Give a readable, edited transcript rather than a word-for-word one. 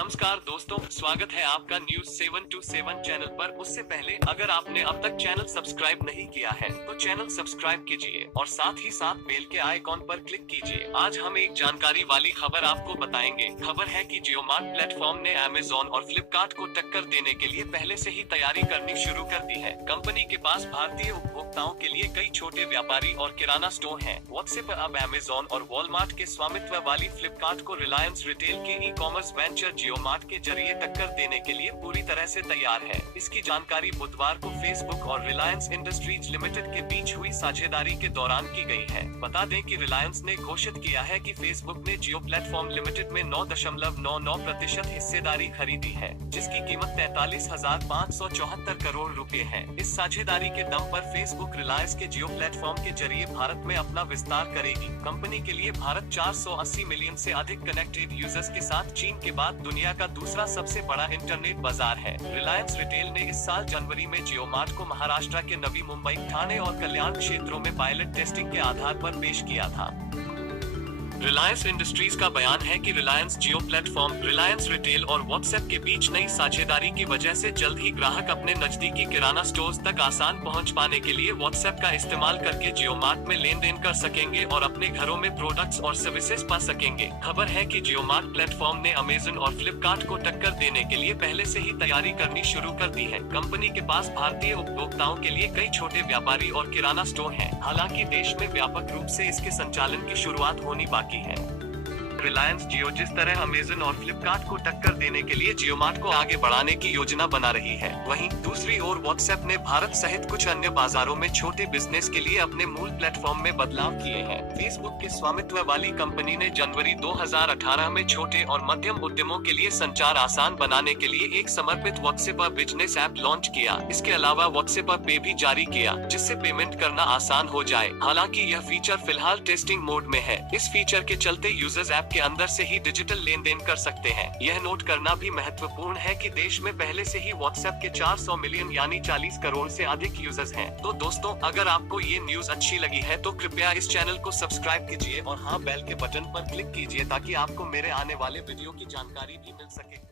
नमस्कार दोस्तों, स्वागत है आपका न्यूज 727 चैनल पर। उससे पहले अगर आपने अब तक चैनल सब्सक्राइब नहीं किया है तो चैनल सब्सक्राइब कीजिए और साथ ही साथ बेल के आइकॉन पर क्लिक कीजिए। आज हम एक जानकारी वाली खबर आपको बताएंगे। खबर है कि जियो मार्ट प्लेटफॉर्म ने अमेज़न और फ्लिपकार्ट को टक्कर देने के लिए पहले से ही तैयारी करनी शुरू कर दी है। कंपनी के पास भारतीय उपभोक्ताओं के लिए कई छोटे व्यापारी और किराना स्टोर हैं। व्हाट्सएप अब अमेज़न और वॉलमार्ट के स्वामित्व वाली फ्लिपकार्ट को रिलायंस रिटेल के ई कॉमर्स वेंचर जियो मार्ट के जरिए टक्कर देने के लिए पूरी तरह से तैयार है। इसकी जानकारी बुधवार को फेसबुक और रिलायंस इंडस्ट्रीज लिमिटेड के बीच हुई साझेदारी के दौरान की गई है। बता दें कि रिलायंस ने घोषित किया है कि फेसबुक ने जियो प्लेटफॉर्म लिमिटेड में 9.99% हिस्सेदारी खरीदी है, जिसकी कीमत 43,574 करोड़ रुपए है। इस साझेदारी के दम पर फेसबुक रिलायंस के जियो प्लेटफॉर्म के जरिए भारत में अपना विस्तार करेगी। कंपनी के लिए भारत 480 मिलियन से अधिक कनेक्टेड यूजर्स के साथ चीन के बाद दुनिया का दूसरा सबसे बड़ा इंटरनेट बाजार है। रिलायंस रिटेल ने इस साल जनवरी में जियो मार्ट को महाराष्ट्र के नवी मुंबई, ठाणे और कल्याण क्षेत्रों में पायलट टेस्टिंग के आधार पर पेश किया था। रिलायंस इंडस्ट्रीज का बयान है कि रिलायंस जियो प्लेटफॉर्म, रिलायंस रिटेल और व्हाट्सएप के बीच नई साझेदारी की वजह से जल्द ही ग्राहक अपने नजदीकी किराना स्टोर्स तक आसान पहुंच पाने के लिए व्हाट्सएप का इस्तेमाल करके जियो मार्ट में लेन देन कर सकेंगे और अपने घरों में प्रोडक्ट्स और सर्विसेज पा सकेंगे। खबर है कि जियो मार्ट प्लेटफॉर्म ने अमेज़न और फ्लिपकार्ट को टक्कर देने के लिए पहले से ही तैयारी करनी शुरू कर दी है। कंपनी के पास भारतीय उपभोक्ताओं के लिए कई छोटे व्यापारी और किराना स्टोर हैं। हालांकि देश में व्यापक रूप से इसके संचालन की शुरुआत होनी बाकी है। रिलायंस जियो जिस तरह अमेज़न और फ्लिपकार्ट को टक्कर देने के लिए जियो मार्ट को आगे बढ़ाने की योजना बना रही है, वहीं दूसरी ओर व्हाट्सएप ने भारत सहित कुछ अन्य बाजारों में छोटे बिजनेस के लिए अपने मूल प्लेटफॉर्म में बदलाव किए हैं। फेसबुक के स्वामित्व वाली कंपनी ने जनवरी 2018 में छोटे और मध्यम उद्यमों के लिए संचार आसान बनाने के लिए एक समर्पित व्हाट्सएप बिजनेस ऐप लॉन्च किया। इसके अलावा व्हाट्सएप पे भी जारी किया, जिससे पेमेंट करना आसान हो जाए। हालांकि यह फीचर फिलहाल टेस्टिंग मोड में है। इस फीचर के चलते यूजर्स ऐप के अंदर से ही डिजिटल लेन देन कर सकते हैं। यह नोट करना भी महत्वपूर्ण है कि देश में पहले से ही व्हाट्सएप के 400 मिलियन यानी 40 करोड़ से अधिक यूजर्स हैं। तो दोस्तों, अगर आपको ये न्यूज अच्छी लगी है तो कृपया इस चैनल को सब्सक्राइब कीजिए और हाँ, बेल के बटन पर क्लिक कीजिए ताकि आपको मेरे आने वाले वीडियो की जानकारी भी मिल सके।